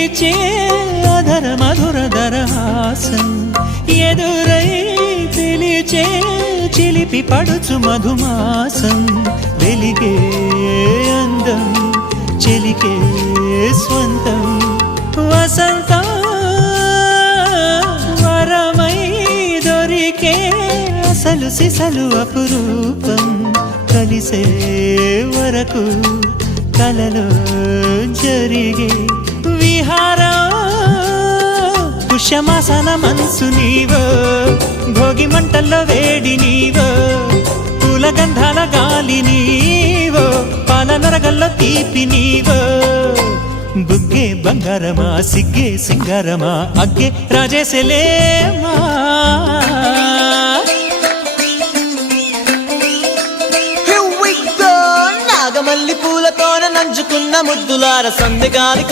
వీచే అధర మధుర దరహాసం ఎదురై పిలిచే చిలిపి పడుచు మధుమాసం వెలిగే అందం చెలికే స్వంతం వసంతం వరమై దొరికే అసలు సిసలు అపురూపం కలిసే వరకు కలలో జరిగే విహారం పుష్యమాసన మనసు నీవో భోగి మంటల్లో వేడి నీవో పూల గంధాల గాలి నీవో పాల నరగల్లో తీపి నీవో బుగ్గే బంగారమా సిగ్గే సింగారమా అగ్గే రాజేసలేమా నాగమల్లి పూలతోన నంచుకున్న ముద్దులార సందెగాలి